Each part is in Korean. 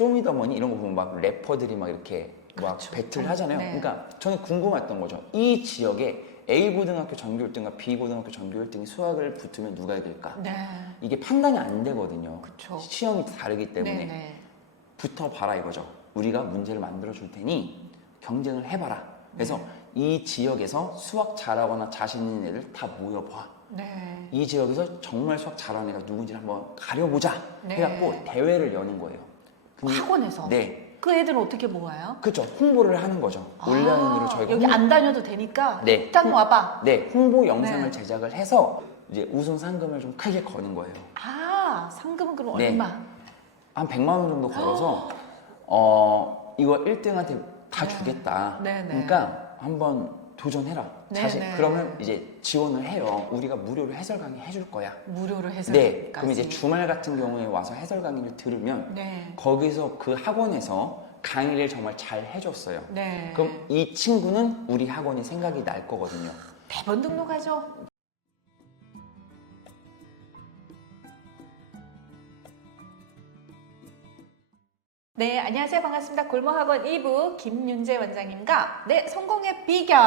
쇼미더머니 이런 거 보면 막 래퍼들이 막 이렇게 막 그렇죠. 배틀 하잖아요. 네. 그러니까 저는 궁금했던 거죠. 이 지역에 A 고등학교 전교 1등과 B 고등학교 전교 1등이 수학을 붙으면 누가 이길까? 네. 이게 판단이 안 되거든요. 그쵸. 시험이 다르기 때문에 네네. 붙어봐라 이거죠. 우리가 문제를 만들어 줄 테니 경쟁을 해봐라. 그래서 이 지역에서 수학 잘하거나 자신 있는 애들 다 모여봐. 네. 이 지역에서 정말 수학 잘하는 애가 누군지 한번 가려보자. 네. 해갖고 대회를 여는 거예요. 학원에서? 네. 그 애들은 어떻게 모아요? 그렇죠. 홍보를 하는 거죠. 온라인으로 저희가 여기 안 다녀도 되니까 네. 일단 와봐. 네, 홍보 영상을 네. 제작을 해서 이제 우승 상금을 좀 크게 거는 거예요. 상금은 그럼 네. 얼마? 한 100만 원 정도 걸어서 이거 1등한테 다 네. 주겠다. 네, 네. 그러니까 한번 도전해라. 네, 자신. 네. 그러면 이제 지원을 해요. 우리가 무료로 해설 강의 해줄 거야. 무료로 해서. 네. 그럼 이제 주말 같은 경우에 와서 해설 강의를 들으면 네. 거기서 그 학원에서 강의를 정말 잘 해줬어요. 네. 그럼 이 친구는 우리 학원이 생각이 날 거거든요. 대번 등록하죠. 네, 안녕하세요. 반갑습니다. 골목학원 2부 김윤재 원장님과 성공의 비결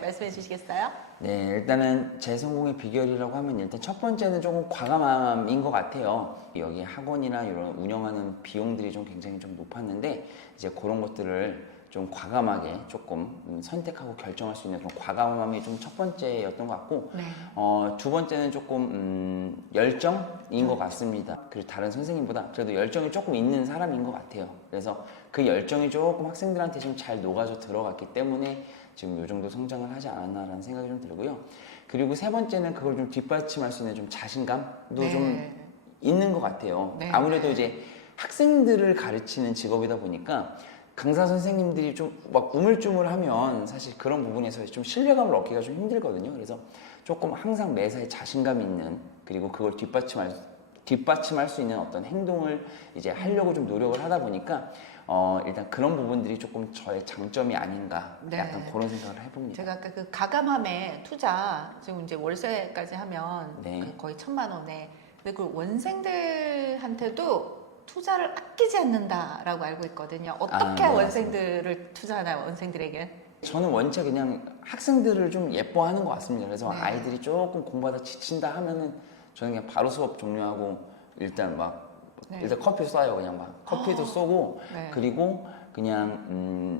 말씀해 주시겠어요? 네, 일단은 제 성공의 비결이라고 하면 일단 첫 번째는 조금 과감함인 것 같아요. 여기 학원이나 이런 운영하는 비용들이 좀 굉장히 좀 높았는데 이제 그런 것들을 좀 과감하게 조금 선택하고 결정할 수 있는 그런 과감함이 좀 첫 번째였던 것 같고 네. 두 번째는 조금 열정인 것 같습니다. 그리고 다른 선생님보다 그래도 열정이 조금 있는 사람인 것 같아요. 그래서 그 열정이 조금 학생들한테 좀 잘 녹아져 들어갔기 때문에 지금 이 정도 성장을 하지 않았나라는 생각이 좀 들고요. 그리고 세 번째는 그걸 좀 뒷받침할 수 있는 좀 자신감도 네. 좀 있는 것 같아요. 네. 아무래도 이제 학생들을 가르치는 직업이다 보니까 강사 선생님들이 좀 막 우물쭈물하면 사실 그런 부분에서 좀 신뢰감을 얻기가 좀 힘들거든요. 그래서 조금 항상 매사에 자신감 있는 그리고 그걸 뒷받침할 수 있는 어떤 행동을 이제 하려고 좀 노력을 하다 보니까 일단 그런 부분들이 조금 저의 장점이 아닌가 네. 약간 그런 생각을 해봅니다. 제가 아까 그 가감함에 투자 지금 이제 월세까지 하면 네. 그 거의 1,000만 원에 근데 그 원생들한테도 투자를 아끼지 않는다라고 알고 있거든요. 어떻게 네, 원생들을 투자하나요? 원생들에게? 저는 원체 그냥 학생들을 좀 예뻐하는 것 같습니다. 그래서 네. 아이들이 조금 공부하다 지친다 하면은 저는 그냥 바로 수업 종료하고 일단 막 네. 일단 커피 쏴요. 그냥 막 커피도 쏘고 네. 그리고 그냥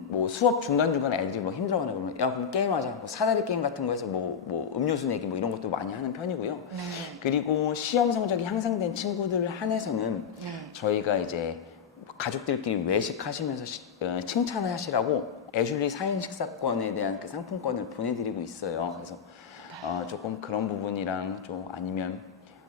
뭐 수업 중간중간에 애들이 뭐 힘들어하나 그러면 야 그럼 게임하자. 뭐 사다리 게임 같은 거 해서 뭐 음료수 내기 뭐 이런 것도 많이 하는 편이고요. 네. 그리고 시험 성적이 향상된 친구들 한해서는 네. 저희가 이제 가족들끼리 외식하시면서 칭찬을 하시라고 애슐리 4인 식사권에 대한 그 상품권을 보내드리고 있어요. 그래서 조금 그런 부분이랑 좀 아니면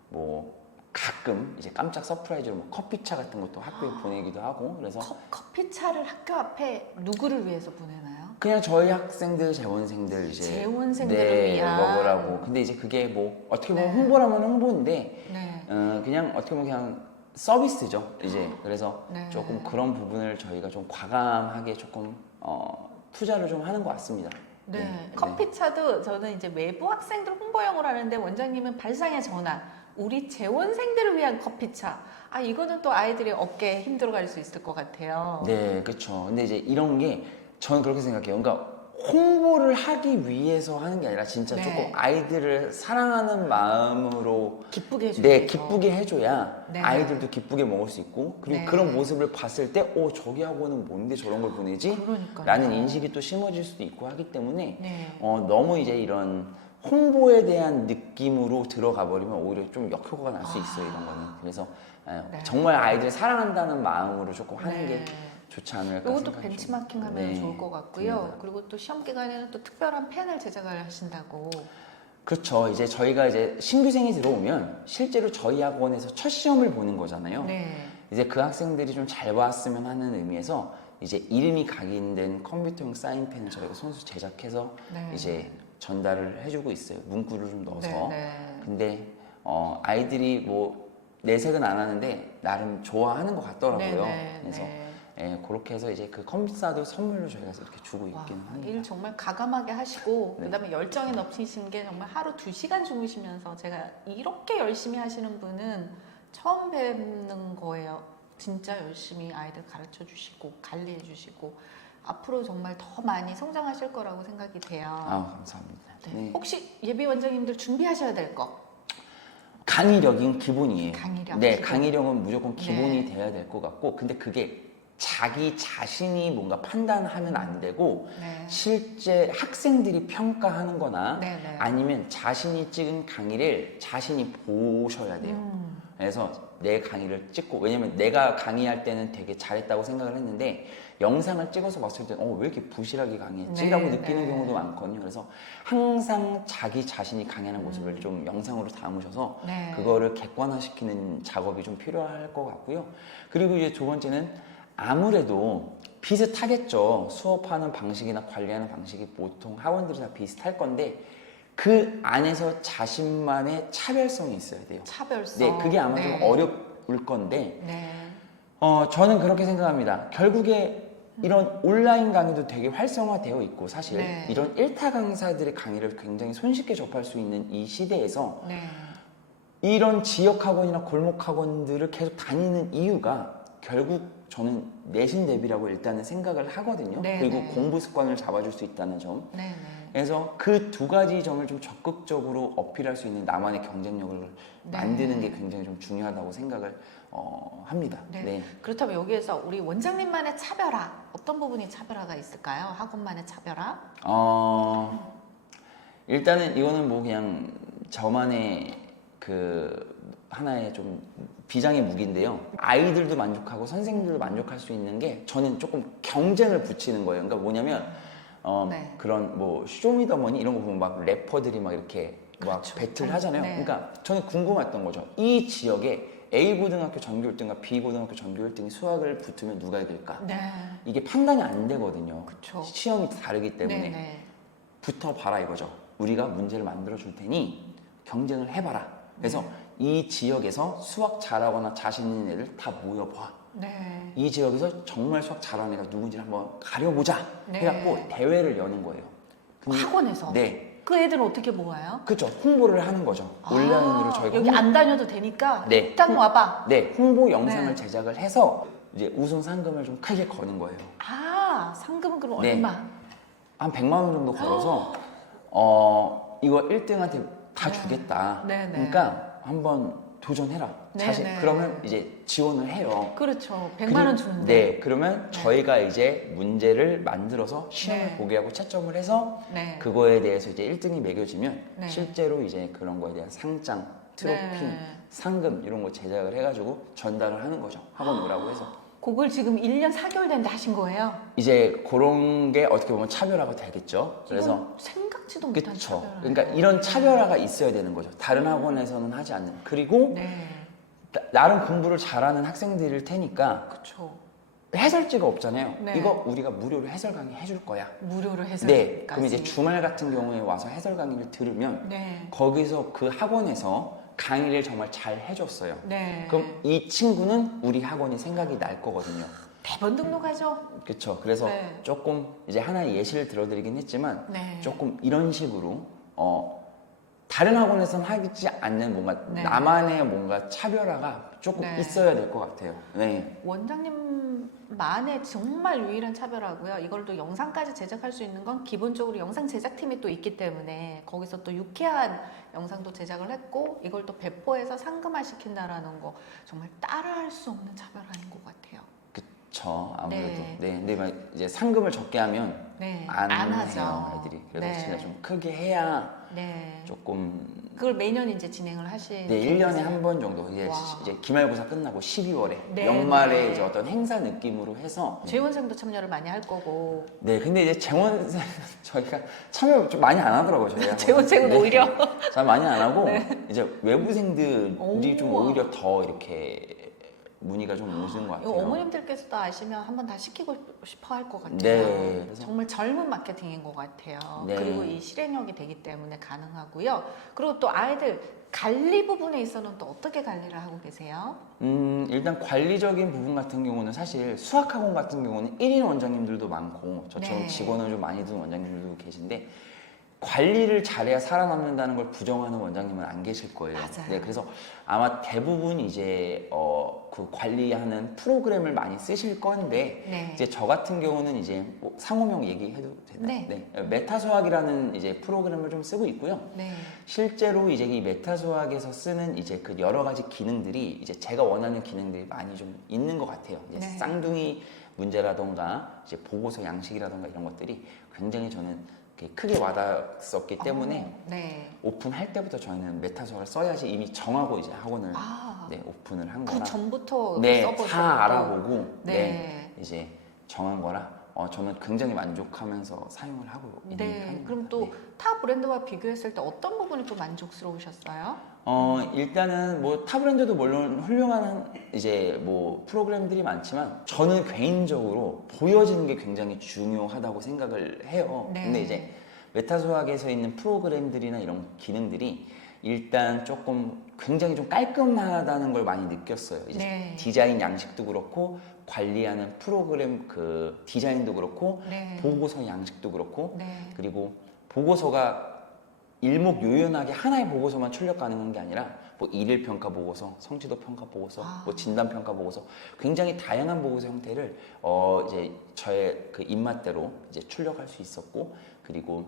뭐 가끔 이제 깜짝 서프라이즈로 뭐 커피차 같은 것도 학교에 보내기도 하고 그래서 커피차를 학교 앞에 누구를 위해서 보내나요? 그냥 저희 학생들 재원생들 이제 재원생들을 위한. 먹으라고. 근데 이제 그게 뭐 어떻게 보면 네. 홍보라면 홍보인데 네. 그냥 어떻게 보면 그냥 서비스죠. 이제 그래서 네. 조금 그런 부분을 저희가 좀 과감하게 조금 투자를 좀 하는 것 같습니다. 네. 커피차도 저는 이제 외부 학생들 홍보용으로 하는데 원장님은 발상의 전환. 우리 재원생들을 위한 커피차. 이거는 또 아이들이 어깨에 힘들어갈 수 있을 것 같아요. 네, 그렇죠. 근데 이제 이런 게 저는 그렇게 생각해요. 그러니까 홍보를 하기 위해서 하는 게 아니라 진짜 네. 조금 아이들을 사랑하는 마음으로 기쁘게 해주죠. 네, 기쁘게 해줘야 네. 아이들도 기쁘게 먹을 수 있고 그리고 네. 그런 모습을 봤을 때 저기 학원은 뭔데 저런 걸 보내지? 그러니까요. 라는 인식이 또 심어질 수도 있고 하기 때문에 네. 너무 이제 이런 홍보에 대한 느낌으로 들어가 버리면 오히려 좀 역효과가 날 수 있어요. 이런 거는. 그래서 네. 정말 아이들 사랑한다는 마음으로 조금 하는 네. 게 좋지 않을까 이것도 생각이 좀- 벤치마킹하면 네, 좋을 것 같고요. 듭니다. 그리고 또 시험 기간에는 또 특별한 펜을 제작을 하신다고. 그렇죠. 이제 저희가 이제 신규생이 들어오면 실제로 저희 학원에서 첫 시험을 보는 거잖아요. 네. 이제 그 학생들이 좀 잘 봤으면 하는 의미에서 이제 이름이 각인된 컴퓨터용 사인펜을 저희가 손수 제작해서 네. 이제 전달을 해주고 있어요. 문구를 좀 넣어서. 네, 네. 근데 아이들이 뭐 내색은 안 하는데 나름 좋아하는 것 같더라고요. 네, 그래서 네. 그렇게 해서 이제 그 컴퓨터도 선물로 저희가 이렇게 주고 와, 있기는 합니다. 일 정말 가감하게 하시고 네. 그다음에 열정이 넘치신 게 정말 하루 2시간 주무시면서 제가 이렇게 열심히 하시는 분은 처음 뵙는 거예요. 진짜 열심히 아이들 가르쳐 주시고 관리해 주시고 앞으로 정말 더 많이 성장하실 거라고 생각이 돼요. 아, 감사합니다. 네. 네. 혹시 예비 원장님들 준비하셔야 될 거? 강의력인 기본이에요. 강의력. 네, 기본. 강의력은 무조건 기본이 네. 돼야 될 것 같고, 근데 그게 자기 자신이 뭔가 판단하면 안 되고, 네. 실제 학생들이 평가하는 거나 네, 네. 아니면 자신이 찍은 강의를 자신이 보셔야 돼요. 그래서 내 강의를 찍고, 왜냐면 내가 강의할 때는 되게 잘했다고 생각을 했는데 영상을 찍어서 봤을 때 왜 이렇게 부실하게 강의했지? 네, 라고 느끼는 네. 경우도 많거든요. 그래서 항상 자기 자신이 강의하는 모습을 좀 영상으로 담으셔서 네. 그거를 객관화시키는 작업이 좀 필요할 것 같고요. 그리고 이제 두 번째는 아무래도 비슷하겠죠. 수업하는 방식이나 관리하는 방식이 보통 학원들이 다 비슷할 건데 그 안에서 자신만의 차별성이 있어야 돼요. 차별성. 네, 그게 아마 네. 좀 어려울 건데 네. 저는 그렇게 생각합니다. 결국에 이런 온라인 강의도 되게 활성화되어 있고 사실 네. 이런 일타 강사들의 강의를 굉장히 손쉽게 접할 수 있는 이 시대에서 네. 이런 지역 학원이나 골목 학원들을 계속 다니는 이유가 결국 저는 내신 대비라고 일단은 생각을 하거든요. 네, 그리고 네. 공부 습관을 잡아줄 수 있다는 점. 네. 네. 그래서 그 두 가지 점을 좀 적극적으로 어필할 수 있는 나만의 경쟁력을 네. 만드는 게 굉장히 좀 중요하다고 생각을 합니다. 네. 네. 그렇다면 여기에서 우리 원장님만의 차별화 어떤 부분이 차별화가 있을까요? 학원만의 차별화? 일단은 이거는 뭐 그냥 저만의 그 하나의 좀 비장의 무기인데요. 아이들도 만족하고 선생님들도 만족할 수 있는 게 저는 조금 경쟁을 붙이는 거예요. 그러니까 뭐냐면 네. 그런 뭐 쇼미더머니 이런 거 보면 막 래퍼들이 막 이렇게 막 그렇죠. 배틀 하잖아요. 네. 그러니까 저는 궁금했던 거죠. 이 지역에 A 고등학교 전교 1등과 B 고등학교 전교 1등이 수학을 붙으면 누가 이길까? 네. 이게 판단이 안 되거든요. 그쵸. 시험이 다르기 때문에 네. 네. 붙어봐라 이거죠. 우리가 문제를 만들어 줄 테니 경쟁을 해봐라. 그래서 이 지역에서 수학 잘하거나 자신 있는 애들 다 모여봐. 네. 이 지역에서 정말 수학 잘하는 애가 누군지 한번 가려보자. 네. 해갖고 대회를 여는 거예요. 근데- 학원에서? 네. 그 애들은 어떻게 모아요? 그렇죠. 홍보를 하는 거죠. 온라인으로 저희가 여기 안 다녀도 되니까 네. 일단 와봐. 네, 홍보 영상을 네. 제작을 해서 이제 우승 상금을 좀 크게 거는 거예요. 아, 상금은 그럼 네. 얼마? 한 100만 원 정도 걸어서 이거 1등한테 다 네. 주겠다. 네, 네. 그러니까 한번 도전해라. 네, 자신 네. 그러면 이제 지원을 해요. 그렇죠. 100만 원 주는데. 네, 그러면 저희가 이제 문제를 만들어서 시험을 네. 보게 하고 채점을 해서 네. 그거에 대해서 이제 1등이 매겨지면 네. 실제로 이제 그런 거에 대한 상장, 트로피, 네. 상금 이런 거 제작을 해가지고 전달을 하는 거죠. 학원 오라고 해서. 그걸 지금 1년 4개월 됐는데 하신 거예요? 이제 그런 게 어떻게 보면 차별화가 되겠죠. 그래서 이건 생각지도 못한 그쵸. 차별화. 그러니까 이런 차별화가 있어야 되는 거죠. 다른 학원에서는 하지 않는. 그리고 네. 나름 공부를 잘하는 학생들일 테니까 그렇죠. 해설지가 없잖아요. 네. 이거 우리가 무료로 해설 강의 해줄 거야. 무료로 해서 네. 그럼 이제 주말 같은 경우에 와서 해설 강의를 들으면 네. 거기서 그 학원에서 강의를 정말 잘 해줬어요. 네. 그럼 이 친구는 우리 학원이 생각이 날 거거든요. 대번 등록하죠? 그렇죠. 그래서 네. 조금 이제 하나의 예시를 들어드리긴 했지만 네. 조금 이런 식으로 다른 학원에서는 하지 않는 뭔가 네. 나만의 뭔가 차별화가 조금 네. 있어야 될 것 같아요. 네. 원장님만의 정말 유일한 차별하고요. 이걸 또 영상까지 제작할 수 있는 건 기본적으로 영상 제작팀이 또 있기 때문에 거기서 또 유쾌한 영상도 제작을 했고 이걸 또 배포해서 상금화 시킨다라는 거 정말 따라할 수 없는 차별화인 것 같아요. 그쵸. 아무래도. 네. 네. 근데 막 이제 상금을 적게 하면 네. 안 하죠. 해요, 애들이. 그래서 네. 진짜 좀 크게 해야 네. 조금 그걸 매년 이제 진행을 하시는 네, 1년에 한 번 정도 이제, 와. 이제 기말고사 끝나고 12월에 네, 연말에 네. 이제 어떤 행사 느낌으로 해서 재원생도 참여를 많이 할 거고 네, 근데 이제 재원생 저희가 참여 좀 많이 안 하더라고요. 저희가. 재원생은 네. 오히려 잘 많이 안 하고 이제 외부생들이 좀 오. 오히려 더 이렇게 문의가 좀 오시는 것 이거 같아요. 어머님들께서도 아시면 한번 다 시키고 싶어 할 것 같아요. 네, 그래서- 정말 젊은 마케팅인 것 같아요. 네. 그리고 이 실행력이 되기 때문에 가능하고요. 그리고 또 아이들 관리 부분에 있어서는 또 어떻게 관리를 하고 계세요? 일단 관리적인 부분 같은 경우는 사실 수학학원 같은 경우는 1인 원장님들도 많고 저처럼 네. 직원을 좀 많이 둔 원장님들도 계신데 관리를 잘해야 살아남는다는 걸 부정하는 원장님은 안 계실 거예요. 맞아요. 네, 그래서 아마 대부분 이제 그 관리하는 프로그램을 많이 쓰실 건데 네. 이제 저 같은 경우는 이제 뭐 상호명 얘기해도 되나요? 네. 메타소학이라는 이제 프로그램을 좀 쓰고 있고요. 네. 실제로 이제 이 메타소학에서 쓰는 이제 그 여러 가지 기능들이 이제 제가 원하는 기능들이 많이 좀 있는 것 같아요. 이제 네. 쌍둥이 문제라던가 이제 보고서 양식이라던가 이런 것들이 굉장히 저는 이렇게 크게 와닿았었기 때문에 네. 오픈할 때부터 저희는 메타소학을 써야지 이미 정하고 이제 학원을 아, 네, 오픈을 한 그 거라 전부터 네, 써보셨고. 다 알아보고 네. 네, 이제 정한 거라 저는 굉장히 만족하면서 사용을 하고 있는 네. 편입니다. 그럼 또 네. 타 브랜드와 비교했을 때 어떤 부분이 좀 만족스러우셨어요? 일단은 뭐 타 브랜드도 물론 훌륭한 이제 뭐 프로그램들이 많지만 저는 개인적으로 보여지는 게 굉장히 중요하다고 생각을 해요. 네. 근데 이제 메타소학에서 있는 프로그램들이나 이런 기능들이 일단 조금 굉장히 좀 깔끔하다는 걸 많이 느꼈어요. 이제 네. 디자인 양식도 그렇고 관리하는 프로그램 그 디자인도 그렇고 네. 보고서 양식도 그렇고 네. 그리고 보고서가 일목요연하게 하나의 보고서만 출력 가능한 게 아니라 뭐 일일 평가 보고서, 성취도 평가 보고서, 뭐 진단 평가 보고서 굉장히 다양한 보고서 형태를 이제 저의 그 입맛대로 이제 출력할 수 있었고 그리고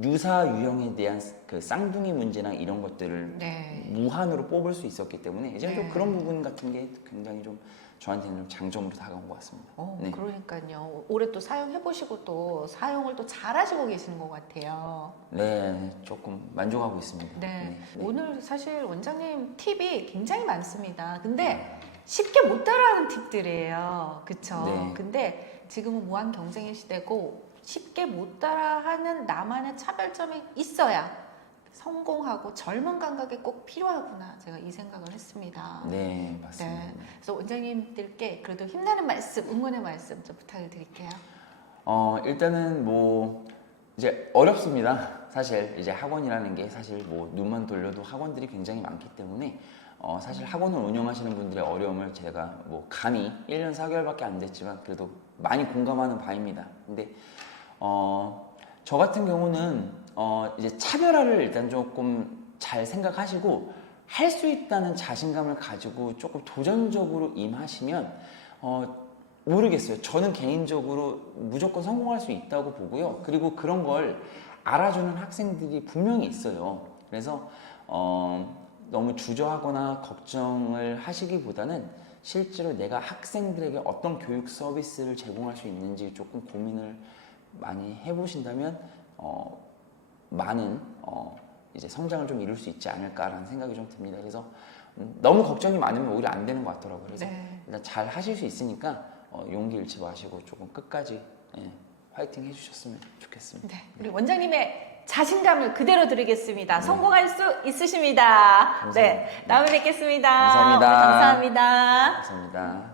유사 유형에 대한 그 쌍둥이 문제나 이런 것들을 네. 무한으로 뽑을 수 있었기 때문에 이제 좀 네. 그런 부분 같은 게 굉장히 좀 저한테는 좀 장점으로 다가온 것 같습니다. 네. 그러니까요. 올해 또 사용해보시고 또 사용을 또 잘하시고 계시는 것 같아요. 네, 조금 만족하고 있습니다. 네. 네. 오늘 사실 원장님 팁이 굉장히 많습니다. 근데 쉽게 못 따라하는 팁들이에요. 그쵸? 네. 근데 지금은 무한 경쟁의 시대고 쉽게 못 따라하는 나만의 차별점이 있어야 성공하고 젊은 감각이 꼭 필요하구나. 제가 이 생각을 했습니다. 네, 맞습니다. 네. 그래서 원장님들께 그래도 힘내는 말씀, 응원의 말씀 좀 부탁을 드릴게요. 일단은 뭐 이제 어렵습니다. 사실 이제 학원이라는 게 사실 뭐 눈만 돌려도 학원들이 굉장히 많기 때문에 사실 학원을 운영하시는 분들의 어려움을 제가 뭐 감히 1년 4개월밖에 안 됐지만 그래도 많이 공감하는 바입니다. 근데 저 같은 경우는 이제 차별화를 일단 조금 잘 생각하시고 할 수 있다는 자신감을 가지고 조금 도전적으로 임하시면 모르겠어요. 저는 개인적으로 무조건 성공할 수 있다고 보고요. 그리고 그런 걸 알아주는 학생들이 분명히 있어요. 그래서 너무 주저하거나 걱정을 하시기보다는 실제로 내가 학생들에게 어떤 교육 서비스를 제공할 수 있는지 조금 고민을 많이 해보신다면 많은 이제 성장을 좀 이룰 수 있지 않을까라는 생각이 좀 듭니다. 그래서 너무 걱정이 많으면 오히려 안 되는 것 같더라고요. 그래서 네. 일단 잘 하실 수 있으니까 용기 잃지 마시고 조금 끝까지 화이팅 해주셨으면 좋겠습니다. 네. 우리 원장님의 자신감을 그대로 드리겠습니다. 네. 성공할 수 있으십니다. 감사합니다. 네. 다음에 뵙겠습니다. 감사합니다. 오늘 감사합니다. 감사합니다.